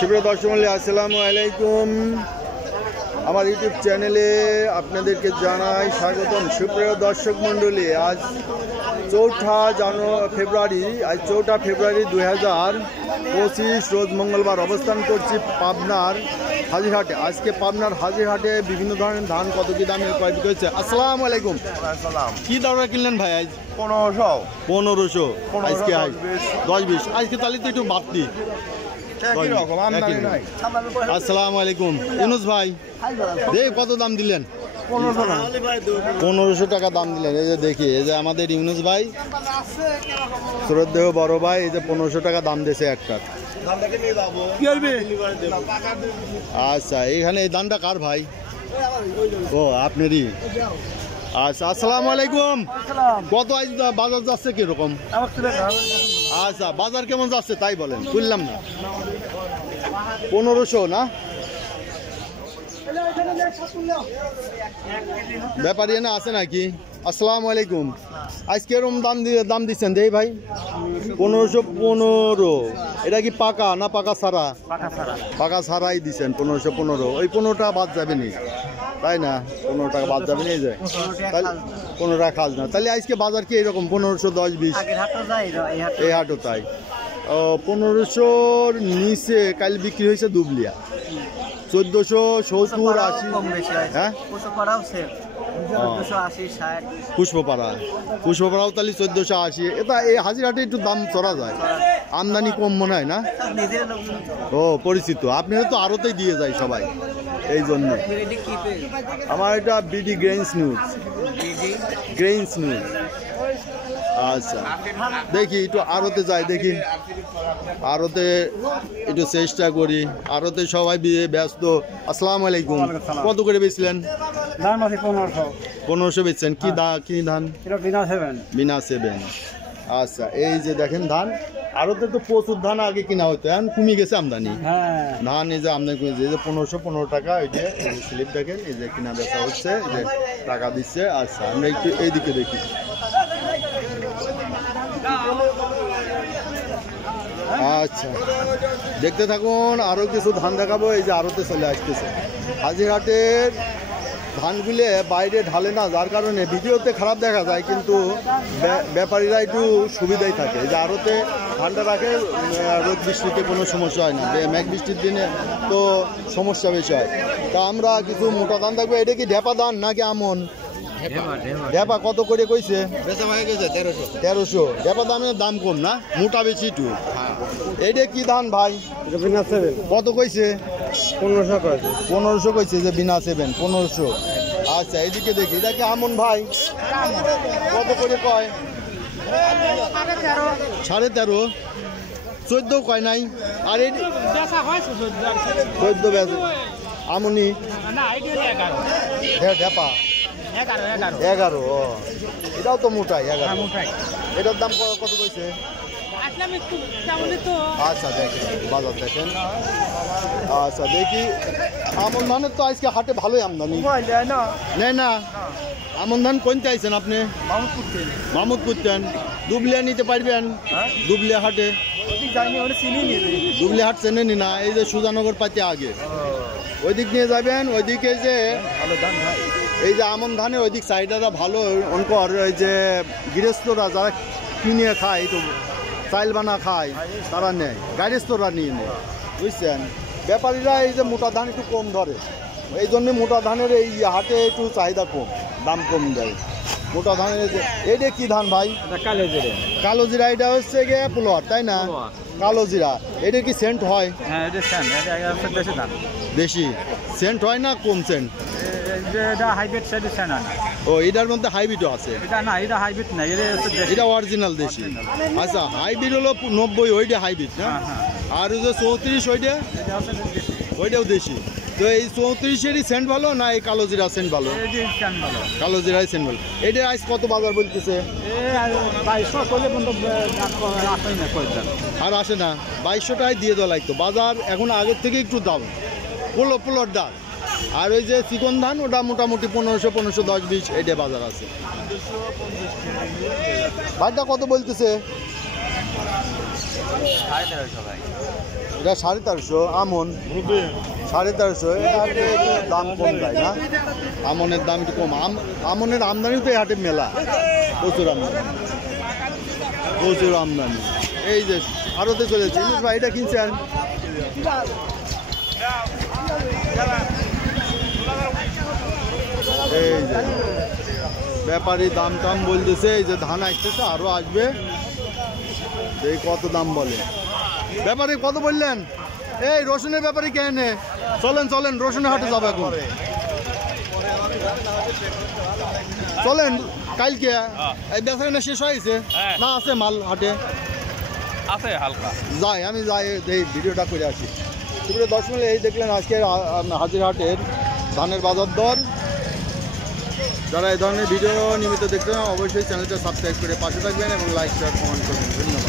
সুপ্রিয় দর্শক মণ্ডলী, আসসালামু আলাইকুম। আমার ইউটিউব চ্যানেলে আপনাদেরকে জানাই স্বাগতম। সুপ্রিয় দর্শক মণ্ডলী, আজ 4 ফেব্রুয়ারি 2025 রোজ মঙ্গলবার অবস্থান করছি পাবনার হাজিরহাটে। আজকে পাবনার হাজিরহাটে বিভিন্ন ধরনের ধান কত কি দামে ক্রয় বিক্রি হচ্ছে। আসসালামু আলাইকুম। কি দরে কিনলেন ভাই? আজ 1500 আজকে 10-20 আজকে তাহলে তো একটু বাড়তি। আসসালামু আলাইকুম ইউনুস ভাই, কত দাম দিলেন? 1500 টাকা দাম দিলেন। এই যে দেখি, এই যে আমাদের ইউনুস ভাই, শ্রদ্ধেয় বড় ভাই, এই যে 1500 টাকা দাম দিয়েছে একটা। আচ্ছা, এইখানে এই দামটা কার ভাই? ও আপনারই। আচ্ছা, আসসালামু আলাইকুম। কত আজ বাজার যাচ্ছে কিরকম? আচ্ছা, বাজার কেমন যাচ্ছে তাই বলেন, বুঝলাম না। 1500 না? ব্যাপারী না আছে নাকি? আসসালামু আলাইকুম। আজকে এরকম দাম দিচ্ছেন দেই ভাই? 1515। এটা কি পাকা না পাকা ছাড়া? পাকা ছাড়াই দিচ্ছেন 1515। ওই 15 টাকা বাদ যাবে নি, তাই না? 15 টাকা বাদ যাবে নিয়ে যায়, তাহলে 15 টাকা খাজ না। তাহলে আজকে বাজার কি এরকম 1500, 10-20? এই হাটও তাই। 1500-র নিচে কাল বিক্রি হয়েছে দুবলিয়া 1470-80। হ্যাঁ, পুষ্পপাড়াও তাহলে 1480। এটা এই হাজিরহাটে একটু দাম চড়া যায়, আমদানি কম মনে হয় না? ও পরিচিত, আপনারা তো আরতেই দিয়ে যায় সবাই, এই জন্য। আমার এটা বিডি গ্রেইনস নিউজ। আচ্ছা, দেখি একটু আরতে যাই, দেখি আরতে একটু চেষ্টা করি। আরতে সবাই ব্যস্ত। আসসালামু আলাইকুম। কত করে বেচলেন? 1500 বেচছেন। কি ধান? বিনা 7। আচ্ছা, এই যে দেখেন ধান, আরতে তো প্রচুর ধান আগে কিনা হতো, এখন কমে গেছে আমদানি। ধান এই যে আমদানি কমেছে, এই যে 1515 টাকা, ওই যে স্লিপ দেখেন, এই যে কিনা বেচা হচ্ছে, এই যে টাকা দিচ্ছে। আচ্ছা, আমরা একটু এইদিকে দেখি। আচ্ছা, দেখতে থাকুন, আরো কিছু ধান দেখাবো। এই যে আরতে চলে আসতেছে। হাজিরহাটের ধানগুলো বাইরে ঢালে না, যার কারণে ভিডিওতে খারাপ দেখা যায়, কিন্তু ব্যাপারীরা একটু সুবিধাই থাকে। এই যে আরতে ধানটা রাখে, রোদ বৃষ্টিতে কোনো সমস্যা হয় না। মেঘ বৃষ্টির দিনে তো সমস্যা বেশি হয়। তা আমরা কিছু মোটা ধান থাকবো। এটা কি ঢেপা ধান নাকি আমন? ঢেপা কত করে কইছে? 1300। ঢেপা দামের দাম কম না, মোটা বেশি একটু। এইটা কি ধান ভাই? কত কইছে? 1500 কইছে, যে বিনা 7 1500। আচ্ছা, এইদিকে দেখি, এটা কি আমন ভাই? কত করে কয়? 13.5। 14 কয় নাই? আর এই 14 বেচে আমনি ঢেপা 11। এটাও তো মোটাই 11। এটার দাম কত কইছে? আচ্ছা, দেখেন বাজার দেখেন। আচ্ছা, দেখি আমন ধানের তো আজকে হাটে ভালোই আমদানি নেই না? আমন ধান কোনতে আইছেন আপনি? মাহমুদপুর। দুবলিয়া নিতে পারবেন? দুবলিয়া হাটে, দুবলিয়া হাট চেনেনি না? এই যে সুজানগর পাইতে আগে ওইদিক নিয়ে যাবেন। ওইদিকে যে এই যে আমন ধানের ওইদিক সাইডারা ভালো অঙ্কর, ওই যে গৃহস্থরা যারা কিনে খায়, তো চাইল বানা খায়, তারা নেয়, গাড়িস্থরা নিয়ে নেয়, বুঝছেন? ব্যাপারীরা এই যে মোটা ধান একটু কম ধরে, এই জন্য মোটা ধানের এই হাটে একটু চাহিদা কম, দাম কম দেয় মোটা ধানের। এইটা কি ধান ভাই? কালো জিরা। এটা হচ্ছে গিয়ে পুলর, তাই না? কালো জিরা। এটা কি সেন্ট হয়? দেশি সেন্ট হয় না কম সেন্ট? ও, এটার মধ্যে হাইব্রিডও আছে? এটা অরিজিনাল দেশি। আচ্ছা, হাইব্রিড হলো 90, ওইটা হাইব্রিড না? আর ওই যে 34, ওইটাও দেশি। তো এই 34-এরই সেন্ট ভালো না এই কালো জিরা সেন্ট ভালো? কালো জিরাই সেন্ট ভালো। এটা আজ কত বাজার বলতেছে? আর আসে না? 2200 টাকায় দিয়ে দেওয়া লাগতো। বাজার এখন আগের থেকে একটু দাম, পোলোর দাম। আর ওই যে চিকন ধান, ওটা মোটামুটি 1500, 10-20 এইটা বাজার আছে। ভাইটা কত বলতেছে? এটা 1350 আমন 1350 এটা একটু দাম কম যায় না আমনের দাম একটু কম আমনের আমদানি তো এই হাটে মেলা প্রচুর আমদানি এই যে আরতে চলেছে ভাই এটা কিনছেন এই যে ব্যাপারী দাম টাম বলতেছে এই যে ধান আসতেছে আরো আসবে এই কত দাম বলে ব্যাপারী কত বললেন এই রসুনের ব্যাপারী কেন চলেন রসুনের হাটে যাবে এখন চলেন কালকে এই বেচা কেনা শেষ হয়েছে না আছে মাল হাটে আছে হালকা আমি যাই এই ভিডিওটা করে আসি তারপরে 10 মিনিট এই দেখলেন আজকে হাজিরহাটের ধানের বাজার দর যারা এই ধরনের ভিডিও নিয়মিত দেখতে অবশ্যই চ্যানেলটা সাবস্ক্রাইব করে পাশে থাকবেন এবং লাইক শেয়ার কমেন্ট করবেন ধন্যবাদ।